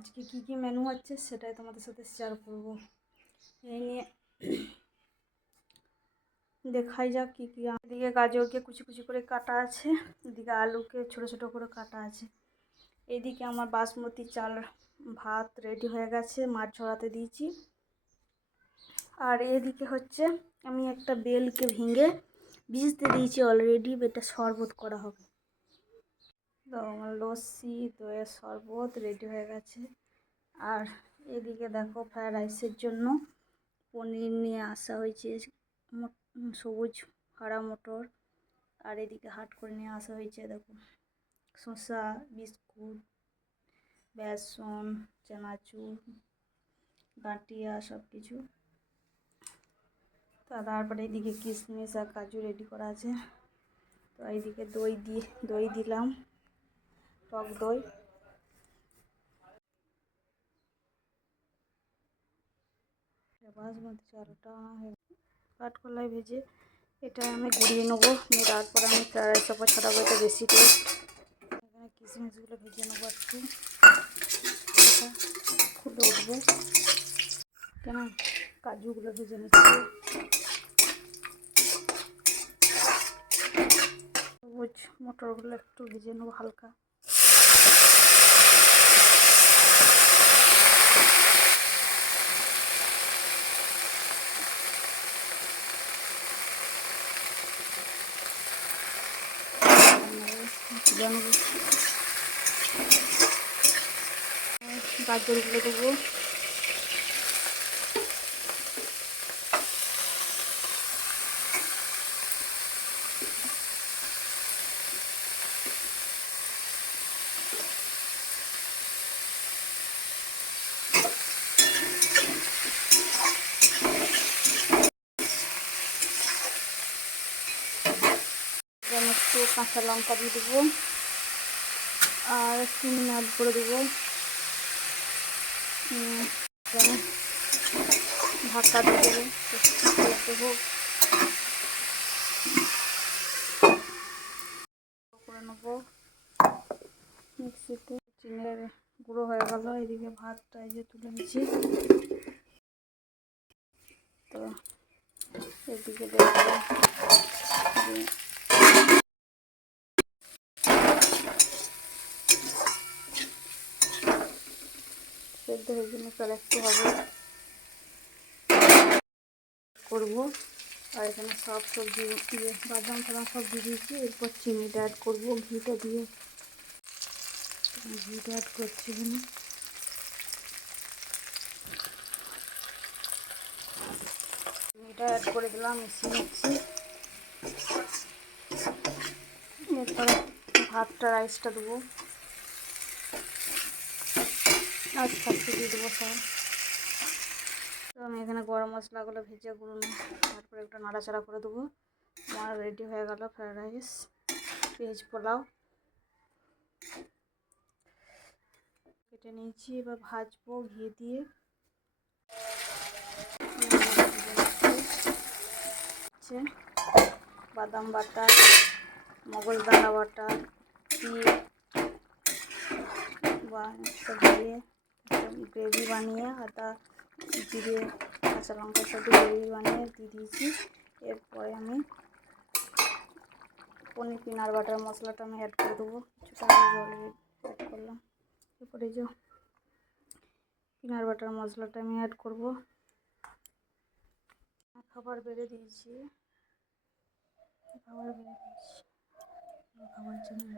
আজকে কী কী মেনু হচ্ছে সেটাই তোমাদের সাথে শেয়ার করব। এই নিয়ে দেখাই যাক কী কী এদিকে গাজরকে কুচি কুচি করে কাটা আছে, এদিকে আলুকে ছোটো ছোটো করে কাটা আছে। এদিকে আমার বাসমতি চাল ভাত রেডি হয়ে গেছে, মাছ ছড়াতে দিয়েছি। আর এদিকে হচ্ছে আমি একটা বেলকে ভেঙে ভিজতে দিয়েছি অলরেডি এটা শরবত করা হবে। লস্যি, দইয়ের শরবত রেডি হয়ে গেছে। আর এদিকে দেখো ফ্রায়েড রাইসের জন্য পনির নিয়ে আসা হয়েছে সবুজ হারা মটর। আর এদিকে হাট করে নিয়ে আসা হয়েছে দেখো শসা, বিস্কুট, বেসন, চানাচুর গাঁটিয়া সব কিছু তা তারপরে এদিকে কিশমিশ আর কাজু রেডি করা আছে। তো এইদিকে দই দিয়ে, দই দিলাম। টক দই। বাসমতি চালটা কাঠকলাই ভেজে এটা আমি গুঁড়িয়ে নেব। নিয়ে তারপর আমি রাইসের ওপর ছড়াবো এটা বেশি টেস্ট কিশমিশগুলো ভেজে নেব একটু। এটা খুলে উঠবে। কেন? কাজুগুলো ভেজে নিচ্ছি। সবুজ মটরগুলো একটু ভেজে নেব হালকা। গাজরগুলো দেবো এখানে একটু কাঁচা লঙ্কা দিয়ে দেবো। আর একটু অ্যাড করে দেবো। ঢাকা দিয়ে দেবো। দেবো। করে নেব। মিক্সিতে চিনের গুঁড়ো হয়ে গেল। এদিকে ভাতটা এই যে তুলে নিচ্ছি। তো এদিকে দেখব সেদ্ধ হয়ে গেলে তার একটু হবে। করব। আর এখানে সব সবজি দিয়ে বাদাম ফাদাম সব দিয়ে দিয়েছি। এরপর চিনিটা অ্যাড করব, ঘিটা দিয়ে। ঘিটা অ্যাড করছি এখানে। চিনিটা অ্যাড করে দিলাম, মিশিয়ে নিচ্ছি। এরপরে ভাতটা রাইসটা দেবো। আস্তে আস্তে দিয়ে দেবো সব। আমি এখানে গরম মশলাগুলো ভেজে গুঁড়ো তারপরে একটু নাড়াচাড়া করে দেবো। আমার রেডি হয়ে গেল ফ্রায়েড রাইস ভেজ পোলাও। কেটে নিয়েছি, এবার ভাজবো ঘি দিয়ে। বাদাম বাটা মগজদানা বাটা দিয়ে বা দিয়ে। গ্রেভি বানিয়ে আদা, জিরে, কাঁচা লঙ্কা সব গ্রেভি বানিয়ে দিয়ে দিয়েছি। এরপরে আমি পনির পিনার বাটার মশলাটা আমি অ্যাড করে দেবো। কিছুটা জল অ্যাড করলাম। এরপরে যে পিনার বাটার মশলাটা আমি অ্যাড করব। খাবার বেড়ে দিয়েছি। খাবার বেড়ে দিয়েছি। খাবার জন্য।